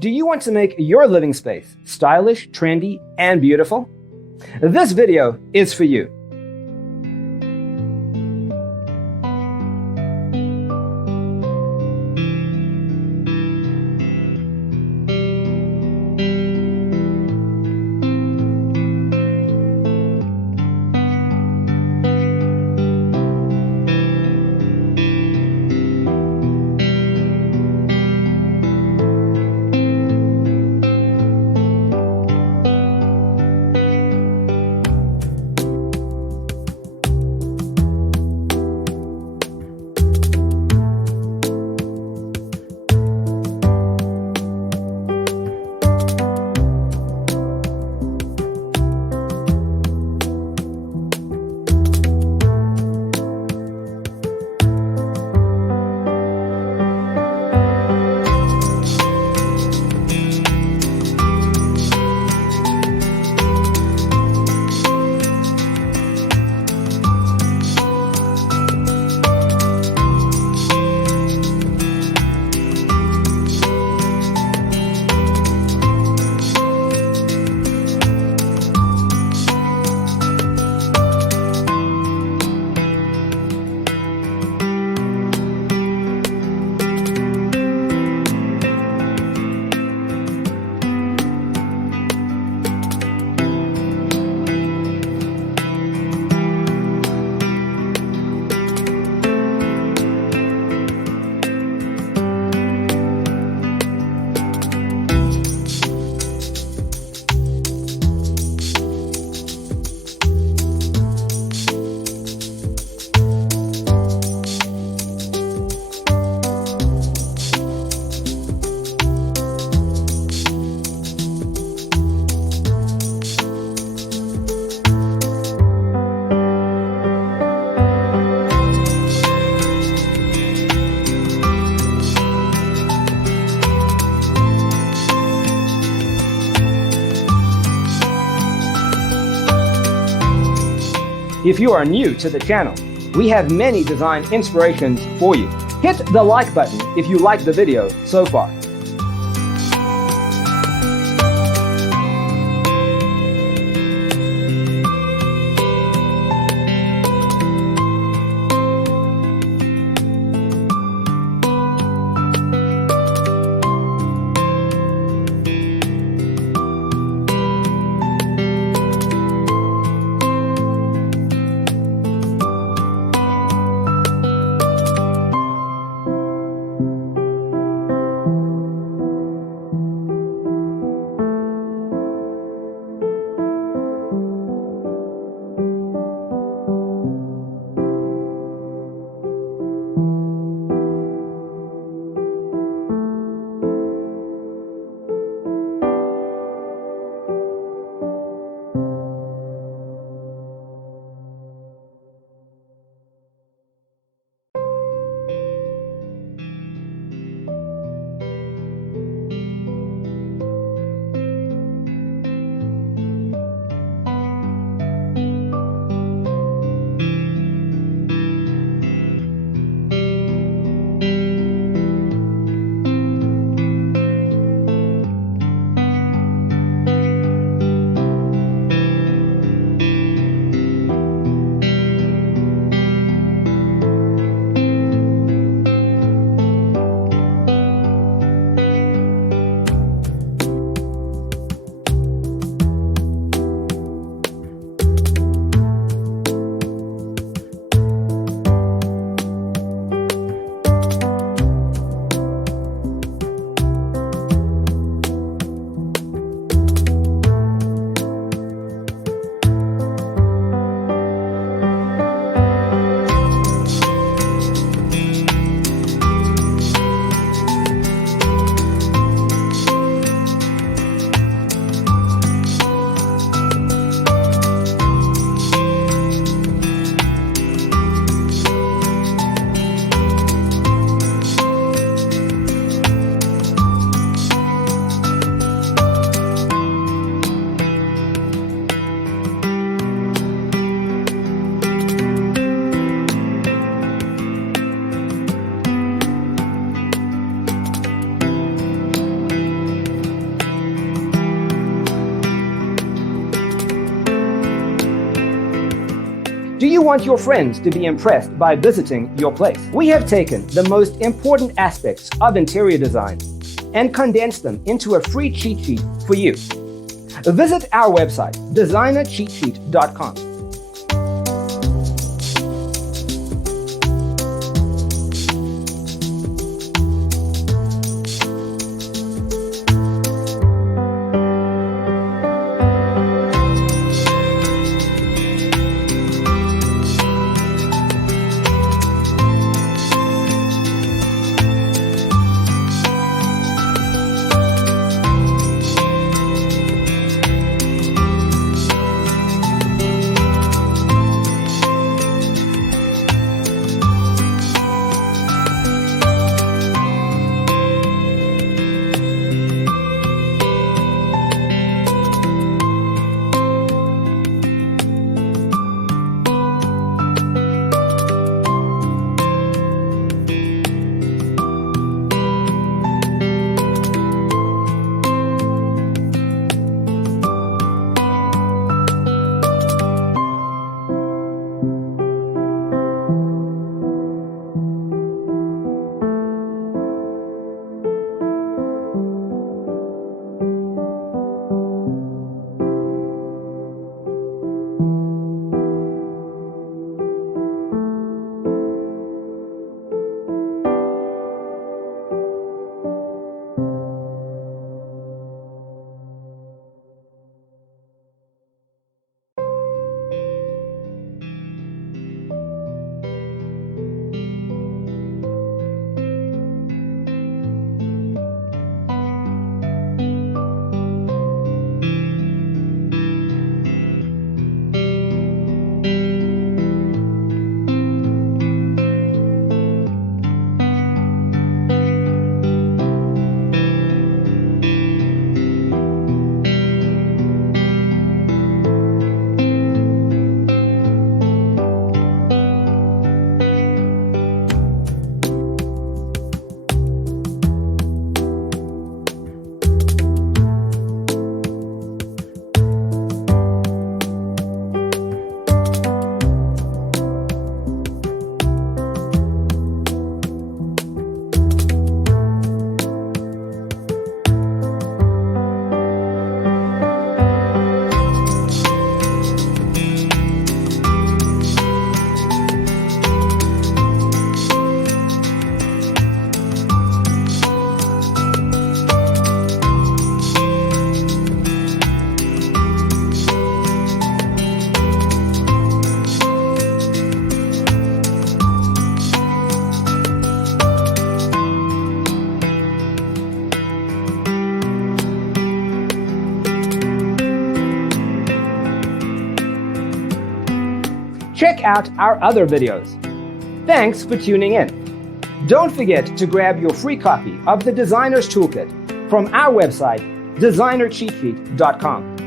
Do you want to make your living space stylish, trendy, and beautiful? This video is for you. If you are new to the channel, we have many design inspirations for you. Hit the like button if you like the video so far. Do you want your friends to be impressed by visiting your place? We have taken the most important aspects of interior design and condensed them into a free cheat sheet for you. Visit our website, designercheatsheet.com. Check out our other videos. Thanks for tuning in. Don't forget to grab your free copy of the Designer's Toolkit from our website, designercheatsheet.com.